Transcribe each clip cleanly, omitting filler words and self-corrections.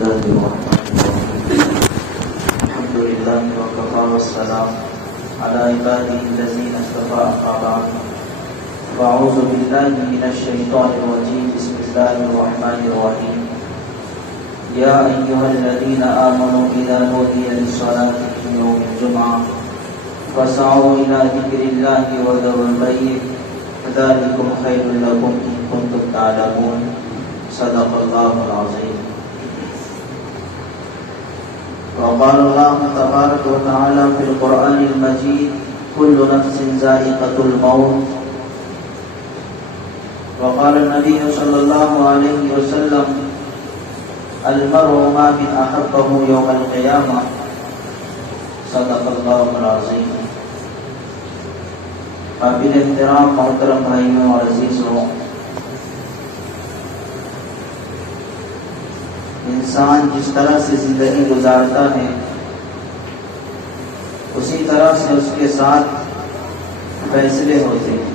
الله الرحمن الرحيم الحمد لله وكفى والسلام على عباده الذين اصطفى أما بعد فأعوذ بالله من الشيطان الرجيم بسم الله الرحمن الرحيم يا أيها الذين آمنوا إذا نودي للصلاة من يوم الجمعة فاسعوا إلى ذكر الله وذروا البيع ذلكم خير لكم إن كنتم تعلمون صدق الله العظيم. وقال الله تبارك وتعالى في القرآن المجيد كل نفس ذائقة الموت. وقال النبي صلى الله عليه وسلم المرء ما من أحبه يوم القيامة صدق الله العظيم. قابل احترام محترم بھائیوں اور عزیزوں، انسان جس طرح سے زندگی گزارتا ہے اسی طرح سے اس کے ساتھ فیصلے ہوتے ہیں.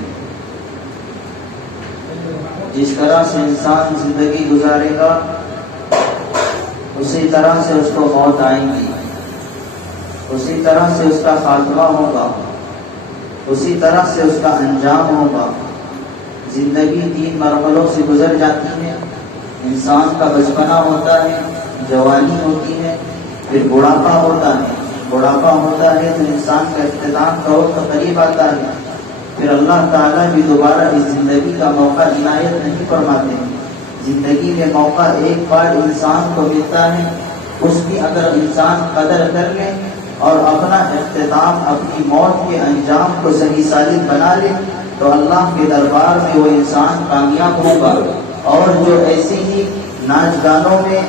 جس طرح سے انسان زندگی گزارے گا اسی طرح سے اس کو موت آئیں گی، اسی طرح سے اس کا خاتمہ ہوگا، اسی طرح سے اس کا انجام ہوگا. زندگی 3 مرحلوں سے گزر جاتی ہے. انسان کا بچپنا ہوتا ہے، جوانی ہوتی ہے، پھر بڑھاپا ہوتا ہے. بڑھاپا ہوتا ہے تو انسان کا اختتام کا وقت قریب آتا ہے. پھر اللہ تعالیٰ بھی دوبارہ اس زندگی کا موقع عنایت نہیں فرماتے ہیں. زندگی میں موقع ایک بار انسان کو ملتا ہے، اس کی اگر انسان قدر کر لے اور اپنا اختتام اپنی موت کے انجام کو صحیح سالم بنا لے تو اللہ کے دربار میں وہ انسان کامیاب ہوگا. اور جو ایسے ہی ناچ گانوں میں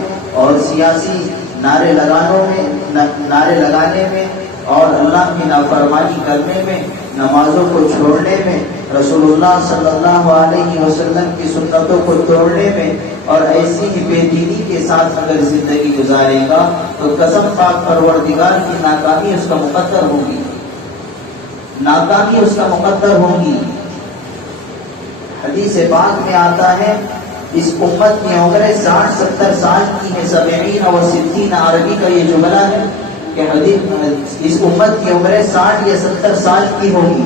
اور سیاسی نعرے لگانے میں اور اللہ کی نافرمانی کرنے میں، نمازوں کو چھوڑنے میں، رسول اللہ صلی اللہ علیہ وسلم کی سنتوں کو توڑنے میں اور ایسی ہی بے دینی کے ساتھ اگر زندگی گزارے گا تو قسم پاک پروردگار کی ناکامی اس کا مقدر ہوگی. ناکامی اس کا مقدر ہوگی. حدیث پاک میں آتا ہے اس امت کی عمریں 60-70 سال کی ہے. 70 اور 60 عربی کا یہ جملہ ہے کہ اس امت کی عمریں 60 یا 70 سال کی ہوگی.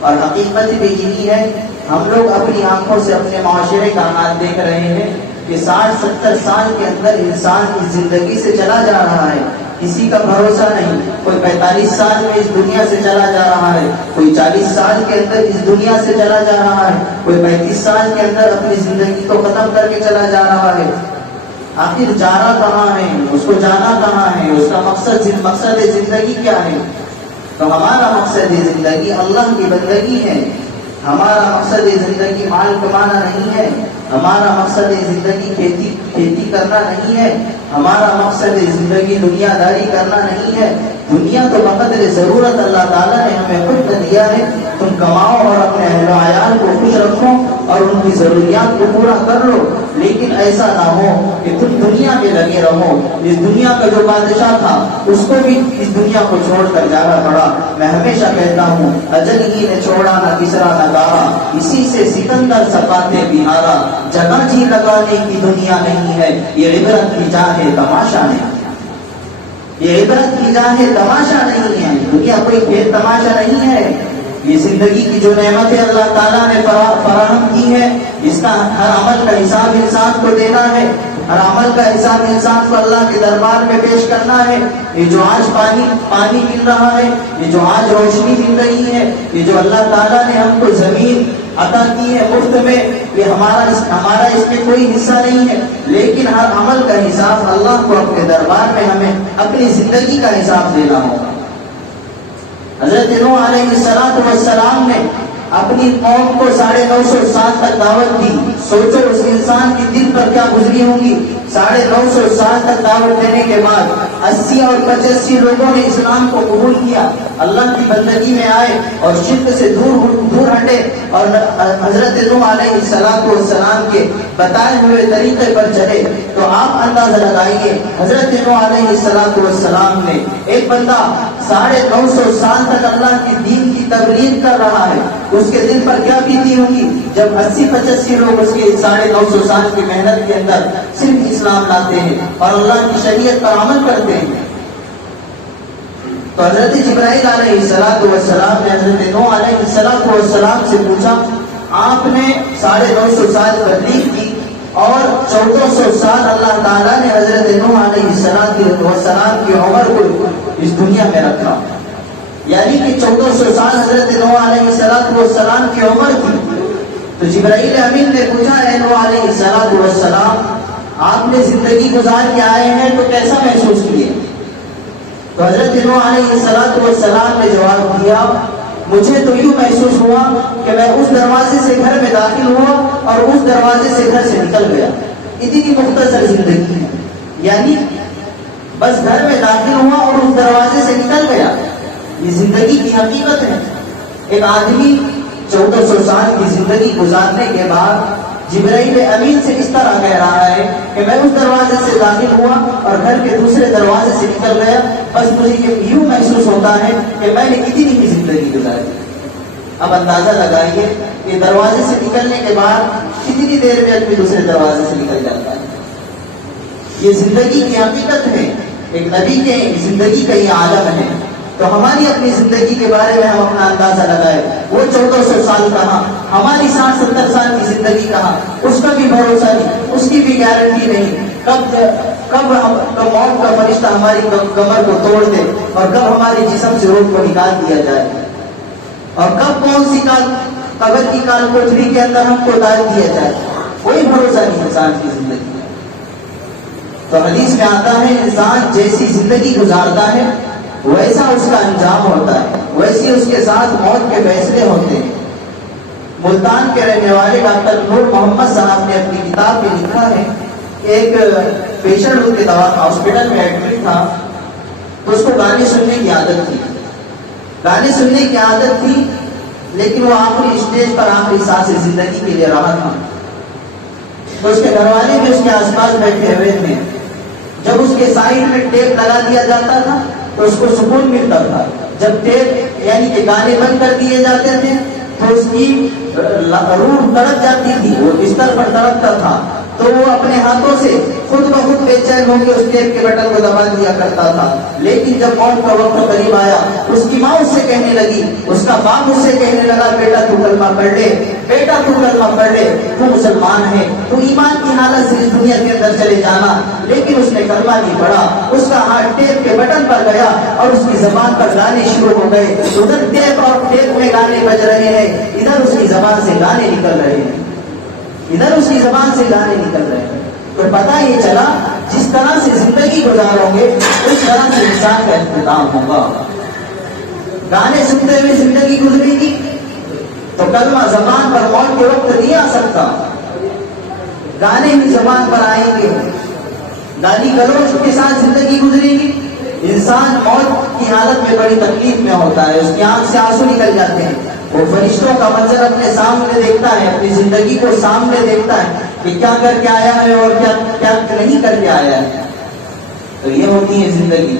اور حقیقت بھی یہی ہے. ہم لوگ اپنی آنکھوں سے اپنے معاشرے کا حال دیکھ رہے ہیں کہ 60-70 سال کے اندر انسان اس زندگی سے چلا جا رہا ہے. کسی کا بھروسہ نہیں. کوئی 45 سال میں اس دنیا سے چلا جا رہا ہے، کوئی 40 سال کے اندر اس دنیا سے چلا جا رہا ہے، کوئی 35 سال کے اندر اپنی زندگی کو ختم کر کے چلا جا رہا ہے. آخر جانا کہاں ہے؟ اس کو جانا کہاں ہے؟ اس کا مقصد زندگی کیا ہے؟ تو ہمارا مقصد زندگی اللہ کی بندگی ہے. ہمارا مقصد زندگی مال کمانا نہیں ہے. ہمارا مقصد زندگی کھیتی کرنا نہیں ہے. ہمارا مقصد زندگی دنیا داری کرنا نہیں ہے. دنیا تو بقدر ضرورت اللہ تعالیٰ نے ہمیں خود دیا ہے. تم کماؤ اور اپنے اہل و عیال کو خوش رکھو اور ان کی ضروریات کو پورا کر لو، لیکن ایسا نہ ہو کہ تم دنیا میں لگے رہو. اس دنیا کا جو بادشاہ تھا اس کو بھی اس دنیا کو چھوڑ کر جانا پڑا. میں ہمیشہ کہتا ہوں اجل ہی نے چھوڑا نہ کسرا نہ گارا، اسی سے سکندر سفاتے بہارا. جگہ جی لگانے کی دنیا نہیں ہے، یہ عبرت کی جا ہے تماشا نہیں. یہ عبرت کی جا ہے تماشا نہیں ہے. دنیا کوئی کھیل تماشا نہیں ہے. یہ زندگی کی جو نعمتیں اللہ تعالیٰ نے فراہم کی ہے، اس کا ہر عمل کا حساب انسان کو دینا ہے. ہر عمل کا حساب انسان کو اللہ کے دربار میں پیش کرنا ہے. یہ جو آج پانی مل رہا ہے، یہ جو آج روشنی مل رہی ہے، یہ جو اللہ تعالیٰ نے ہم کو زمین عطا کی ہے مفت میں، یہ ہمارا اس میں کوئی حصہ نہیں ہے. لیکن ہر عمل کا حساب اللہ کو اپنے دربار میں ہمیں اپنی زندگی کا حساب دینا ہوگا. حضرت نوح علیہ السلام نے اپنی قوم کو 950 سال تک دعوت دی. سوچو اس انسان کی دل پر کیا گزری ہوگی. 950 سال تک دعوت دینے کے بعد 80 اور 85 لوگوں نے اسلام کو قبول کیا. اللہ کی بندگی میں آئے اور شرک سے دور ہٹے اور حضرت نوح علیہ السلام کے بتائے ہوئے طریقے پر چلے، تو آپ اندازہ لگائیے حضرت نوح علیہ السلام نے ایک بندہ 950 سال تک اللہ کی دین کی تبلیغ کر رہا ہے، اس کے دل پر کیا بیتی ہوگی جب 80-85 لوگ اس کے 950 سال کی محنت کے اندر صرف اسلام لاتے ہیں اور اللہ کی شریعت پر عمل کرتے ہیں۔ تو حضرت جبرائیل علیہ السلام نے حضرت نوح علیہ السلام سے پوچھا، آپ نے 950 سال تبلیغ کی اور 1400 سال اللہ تعالیٰ نے حضرت نوح علیہ السلام کی عمر کو اس دنیا میں رکھا، یعنی کہ 1400 سال حضرت نوح علیہ السلام کی عمر تھی۔ تو جبرائیل امین نے پوچھا، اے نوح علیہ السلام، آپ نے زندگی گزار کے آئے ہیں تو کیسا محسوس کیے؟ تو حضرت نوح علیہ السلام نے جواب دیا، مجھے تو یوں محسوس ہوا کہ میں اس دروازے سے گھر میں داخل ہوا اور اس دروازے سے گھر سے نکل گیا۔ اتنی مختصر زندگی ہے، یعنی بس گھر میں داخل ہوا اور اس دروازے سے نکل گیا، یہ زندگی کی حقیقت ہے۔ ایک آدمی 1400 سال کی زندگی گزارنے کے بعد جبرائیل امین سے اس طرح کہہ رہا ہے کہ میں اس دروازے سے داخل ہوا اور گھر کے دوسرے دروازے سے نکل گیا، بس مجھے یوں محسوس ہوتا ہے کہ میں نے کتنی ہی زندگی گزاری۔ اب اندازہ لگائیے کہ دروازے سے نکلنے کے بعد کتنی دیر میں آدمی دوسرے دروازے سے نکل جاتا ہے۔ یہ زندگی کی حقیقت ہے، ایک نبی کے زندگی کا یہ عالم ہے۔ تو ہماری اپنی زندگی کے بارے میں ہم اپنا اندازہ لگائے، وہ 1400 سال کہاں، ہماری 60-70 سال کی زندگی کہاں، اس کا بھی بھروسہ نہیں، اس کی بھی گارنٹی نہیں، کب موت کا فرشتہ ہماری کمر کو توڑ دے اور کب ہمارے جسم سے روح کو نکال دیا جائے، اور کب کون سی قبر کی کال کوٹری کے اندر ہم کو ڈال دیا جائے، کوئی بھروسہ نہیں انسان کی زندگی کا۔ تو حدیث میں آتا ہے، انسان جیسی زندگی گزارتا ہے ویسا اس کا انجام ہوتا ہے، ویسی اس کے ساتھ موت کے فیصلے ہوتے ہیں۔ ملتان کے رہنے والے ڈاکٹر نور محمد صاحب نے اپنی کتاب میں لکھا ہے کہ ایک پیشنٹ اس کے ہاسپٹل میں ایڈمٹ تھا، تو اس کو گانے سننے کی عادت تھی، لیکن وہ آخری اسٹیج پر آخری سانس زندگی کے لیے رہا تھا۔ تو اس کے گھر والے بھی اس کے آس پاس بیٹھے ہوئے تھے، جب اس کے سائڈ میں ٹیپ لگا دیا جاتا تھا تو اس کو سکون ملتا تھا، جب ٹیپ یعنی کہ گانے بند کر دیے جاتے تھے تو اس کی روح تڑپ جاتی تھی، وہ بستر پر تڑپتا تھا، تو وہ اپنے ہاتھوں سے خود بخود بے چین ہو کے اس ٹیپ کے بٹن کو دبا دیا کرتا تھا۔ لیکن جب موت کا وقت قریب آیا، اس کی ماں اس سے کہنے لگی، اس کا باپ اس سے کہنے لگا، بیٹا تو کلمہ پڑھ لے، بیٹا تو کلمہ پڑھ لے، تو مسلمان ہے، تو ایمان کی حالت سے اس دنیا کے اندر چلے جانا۔ لیکن اس نے کلمہ نہیں پڑھا، اس کا ہاتھ ٹیپ کے بٹن پر گیا اور اس کی زبان پر گانے شروع ہو گئے، ادھر ٹیپ اور ٹیپ میں گانے بج رہے ہیں، ادھر اس کی زبان سے گانے نکل رہے ہیں، تو پتہ یہ چلا جس طرح سے زندگی گزارو گے اس طرح سے انسان کا اختتام ہوگا۔ گانے سنتے ہوئے زندگی گزرے گی تو کلمہ زبان پر موت کے وقت نہیں آ سکتا، گانے بھی زبان پر آئیں گے، گالی گلوچ کے ساتھ زندگی گزرے گی، انسان موت کی حالت میں بڑی تکلیف میں ہوتا ہے، اس کی آنکھ سے آنسو نکل جاتے ہیں، وہ فرشتوں کا منظر اپنے سامنے دیکھتا ہے، اپنی زندگی کو سامنے دیکھتا ہے کہ کیا کر کے آیا ہے اور کیا نہیں کر کے آیا ہے۔ تو یہ ہوتی ہے زندگی۔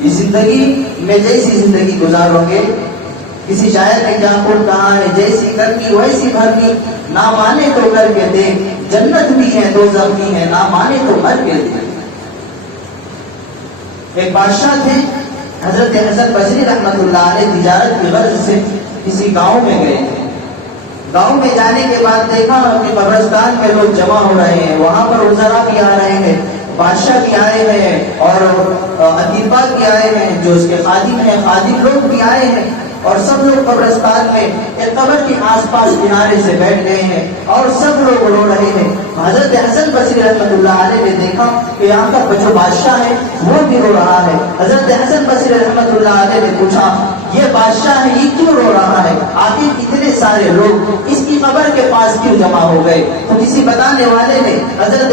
اس زندگی میں جیسی زندگی گزارو گے، کسی شاعر نے کیا خود کہا ہے، جیسی کرنی ویسی بھرنی، نہ مانے تو کر کے دیکھ، جنت بھی ہے دوزخ بھی ہے، نہ مانے تو مر کے دیکھ۔ ایک بادشاہ تھے حضرت حسن بصری رحمۃ اللہ علیہ، تجارت کی غرض سے کسی گاؤں میں گئے تھے۔ گاؤں میں جانے کے بعد دیکھا کہ قبرستان میں لوگ جمع ہو رہے ہیں، وہاں پر وزراء بھی آ رہے ہیں، بادشاہ بھی آئے ہیں اور اطباء بھی آئے ہیں، جو اس کے خادم ہیں، خادم لوگ بھی آئے ہیں، اور سب لوگ قبرستان میں ایک قبر کے آس پاس کنارے سے بیٹھ گئے ہیں اور سب لوگ رو رہے ہیں۔ حضرت حسن بصری رحمۃ اللہ علیہ نے دیکھا کہ یہاں کا جو بادشاہ ہے وہ بھی رو رہا ہے۔ حضرت حسن بصری رحمۃ اللہ علیہ نے پوچھا، یہ بادشاہ ہے یہ کیوں رو رہا ہے؟ آخر اتنے سارے لوگ اس کی قبر کے پاس کیوں جمع ہو گئے؟ تو کسی بتانے والے نے حضرت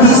30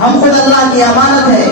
ہم خود اللہ کی امانت ہے.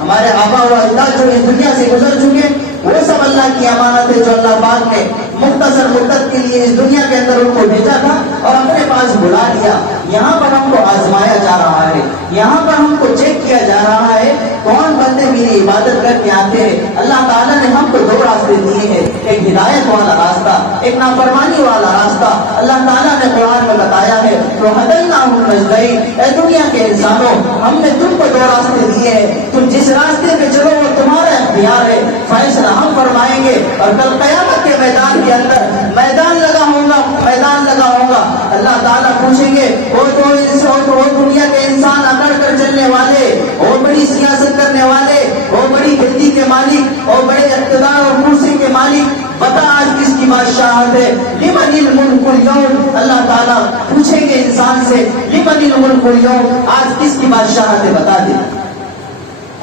ہمارے آبا و اجداد جو اس دنیا سے گزر چکے وہ سب اللہ کی امانت ہے جو اللہ پاک نے مختصر مدت کے لیے اس دنیا کے اندر ان کو بھیجا تھا اور اپنے پاس بلا لیا. یہاں پر ہم کو آزمایا جا رہا ہے, یہاں پر ہم کو چیک کیا جا رہا ہے کون بندے میری عبادت کر کے آتے ہیں. اللہ تعالیٰ نے ہم کو دو راستے دیے ہیں, ایک ہدایت والا راستہ, ایک نافرمانی والا راستہ. اللہ تعالیٰ نے قرآن میں بتایا ہے وَهَدَيْنَاهُ النَّجْدَيْنِ, اے دنیا کے انسانوں ہم نے تم کو دو راستے دیے ہیں, تم جس راستے پہ چلو وہ تمہارا اختیار ہے, فیصلہ ہم فرمائیں گے. اور کل قیامت کے میدان کے اندر میدان لگا ہوگا, میدان لگا ہوگا. اللہ تعالیٰ پوچھیں گے وہ دنیا کے انسان اکڑ کر چلنے والے, وہ بڑی سیاست کرنے والے, وہ بڑی کھیتی کے مالک, وہ بڑے اقتدار اور کرسی کے مالک, بتا آج کس کی بادشاہت ہے؟ لمن الملک اليوم. اللہ تعالیٰ پوچھیں گے انسان سے لمن الملک اليوم, آج کس کی بادشاہت ہے بتا دے,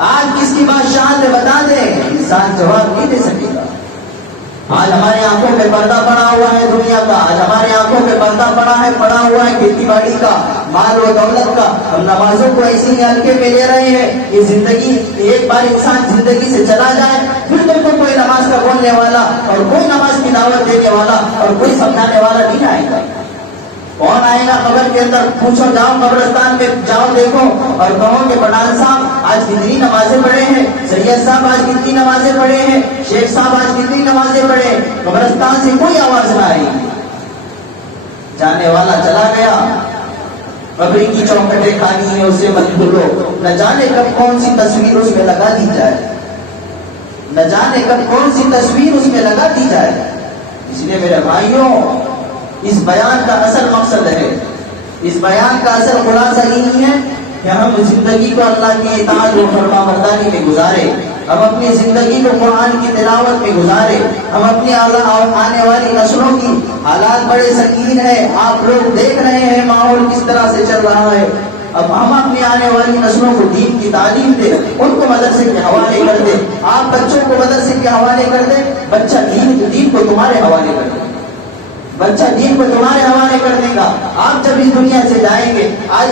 آج کس کی بادشاہت ہے بتا دے. انسان جواب نہیں دے سکے گا. آج ہماری آنکھوں پہ پردہ پڑا ہوا ہے دنیا کا, آج ہماری آنکھوں پہ پردہ پڑا ہوا ہے کھیتی باڑی کا, مال و دولت کا. ہم نمازوں کو ایسی ہلکے میں لے رہے ہیں. یہ زندگی, ایک بار انسان زندگی سے چلا جائے پھر تم کو کوئی نماز کا بولنے والا اور کوئی نماز کی دعوت دینے والا اور کوئی سمجھانے والا نہیں آئے گا. کون آئے گا قبر کے اندر؟ پوچھو, جاؤ قبرستان میں جاؤ دیکھو اور کہو کہ پٹھان صاحب آج کتنی نمازیں پڑھے ہیں, سید صاحب آج کتنی نمازیں پڑھے ہیں, شیخ صاحب آج کتنی نمازیں پڑھے ہیں. قبرستان سے کوئی آواز نہ آئی. جانے والا چلا گیا. قبر کی چوکھٹیں کھانی ہے اسے مت بھولو, نہ جانے کب کون سی تصویر اس میں لگا دی جائے, نہ جانے کب کون سی تصویر اس میں لگا دی جائے. اس لیے میرے بھائیوں, اس بیان کا اصل مقصد ہے, اس بیان کا اصل خلاصہ یہی ہے کہ ہم زندگی کو اللہ کی اطاعت و فرما برداری میں گزارے, ہم اپنی زندگی کو قرآن کی تلاوت میں گزارے, ہم اپنی آنے والی نسلوں کی, حالات بڑے سنگین ہیں, آپ لوگ دیکھ رہے ہیں ماحول کس طرح سے چل رہا ہے. اب ہم اپنی آنے والی نسلوں کو دین کی تعلیم دیں, ان کو مدرسے کے حوالے کر دیں. آپ بچوں کو مدرسے کے حوالے کر دیں, بچہ دین کو تمہارے حوالے کر دیں, بچہ دین کو تمہارے حوالے کر دے گا. آپ جب اس دنیا سے جائیں گے, آج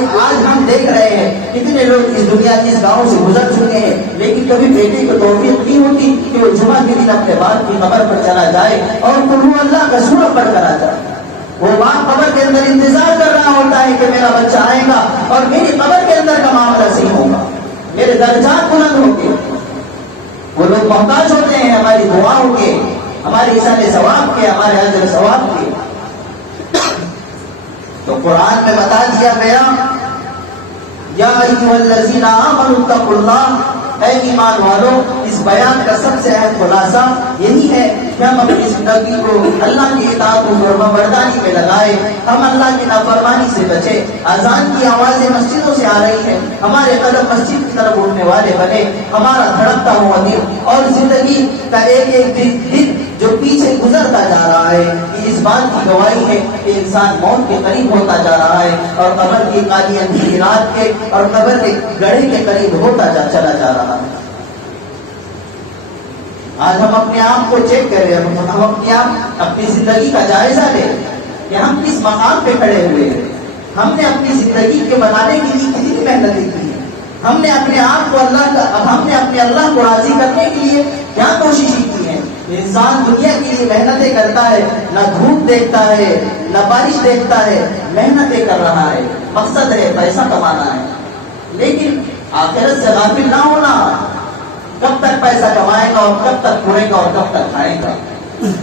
ہم دیکھ رہے ہیں کتنے لوگ اس دنیا اس گاؤں سے گزر چکے ہیں, لیکن کبھی بیٹے کو توفیق نہیں ہوتی کہ وہ جمعہ کے دن اپنے باپ کی قبر پر چلا جائے اور قل اللہ کا سورہ پڑھ کر آ جائے. وہ باپ قبر کے اندر انتظار کر رہا ہوتا ہے کہ میرا بچہ آئے گا اور میری قبر کے اندر کا معاملہ صحیح ہوگا, میرے درجات بلند ہوں گے. وہ لوگ محتاج ہوتے ہیں ہماری دعاؤں کے, ہمارے ایصال ثواب کے, ہمارے اجر ثواب کے. تو قرآن میں بتا دیا گیا یا ایھا الذین آمنوا اتقوا اللہ, اے ایمان والو. اس بیان کا سب سے اہم خلاصہ یہی ہے کہ ہم اپنی زندگی کو اللہ کی اطاعت و فرما برداری میں لگائے, ہم اللہ کی نافرمانی سے بچے. اذان کی آوازیں مسجدوں سے آ رہی ہیں, ہمارے قدم مسجد کی طرف اٹھنے والے بنے, ہمارا دھڑکتا ہوا دل اور زندگی کا ایک ایک دن جو پیچھے گزرتا جا رہا ہے, یہ اس بات کی گواہی ہے کہ انسان موت کے قریب ہوتا جا رہا ہے اور قبر کی کالی اندھیری رات کے اور قبر کے گڑھے کے قریب ہوتا چلا جا رہا ہے. آج ہم اپنے آپ کو چیک کریں, ہم اپنے آپ اپنی زندگی کا جائزہ لیں کہ ہم کس مقام پہ کھڑے ہوئے ہیں. ہم نے اپنی زندگی کے بنانے کے لیے کتنی محنتیں کی ہیں, ہم نے اپنے آپ کو ہم نے اپنے اللہ کو راضی کرنے کے لیے کیا کوششیں کی ہیں. انسان دنیا کے لیے محنتیں کرتا ہے, نہ دھوپ دیکھتا ہے نہ بارش دیکھتا ہے, محنتیں کر رہا ہے, مقصد ہے پیسہ کمانا ہے, لیکن آخرت سے غافل نہ ہونا. کب تک پیسہ کمائے گا اور کب تک پڑے گا اور کب تک کھائے گا,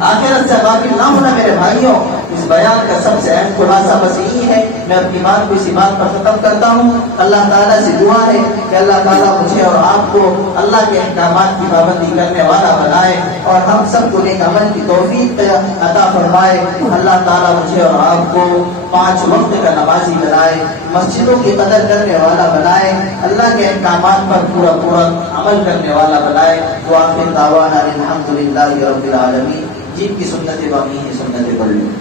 آخرت سے غافل نہ ہونا. میرے بھائیوں, اس بیان کا سب سے اہم خلاصہ بس یہی ہے. میں اپنی بات کو اسی بات پر ختم کرتا ہوں. اللہ تعالیٰ سے دعا ہے کہ اللہ تعالیٰ مجھے اور آپ کو اللہ کے احکامات کی پابندی کرنے والا بنائے اور ہم سب کو نیک عمل کی توفیق عطا فرمائے. اللہ تعالیٰ مجھے اور آپ کو 5 وقت کا نمازی بنائے, مسجدوں کی قدر کرنے والا بنائے, اللہ کے احکامات پر پورا عمل کرنے والا بنائے. وآخر دعوانا الحمدللہ رب العالمین. جن کی سنت باقی ہے سنت پڑھ لیں.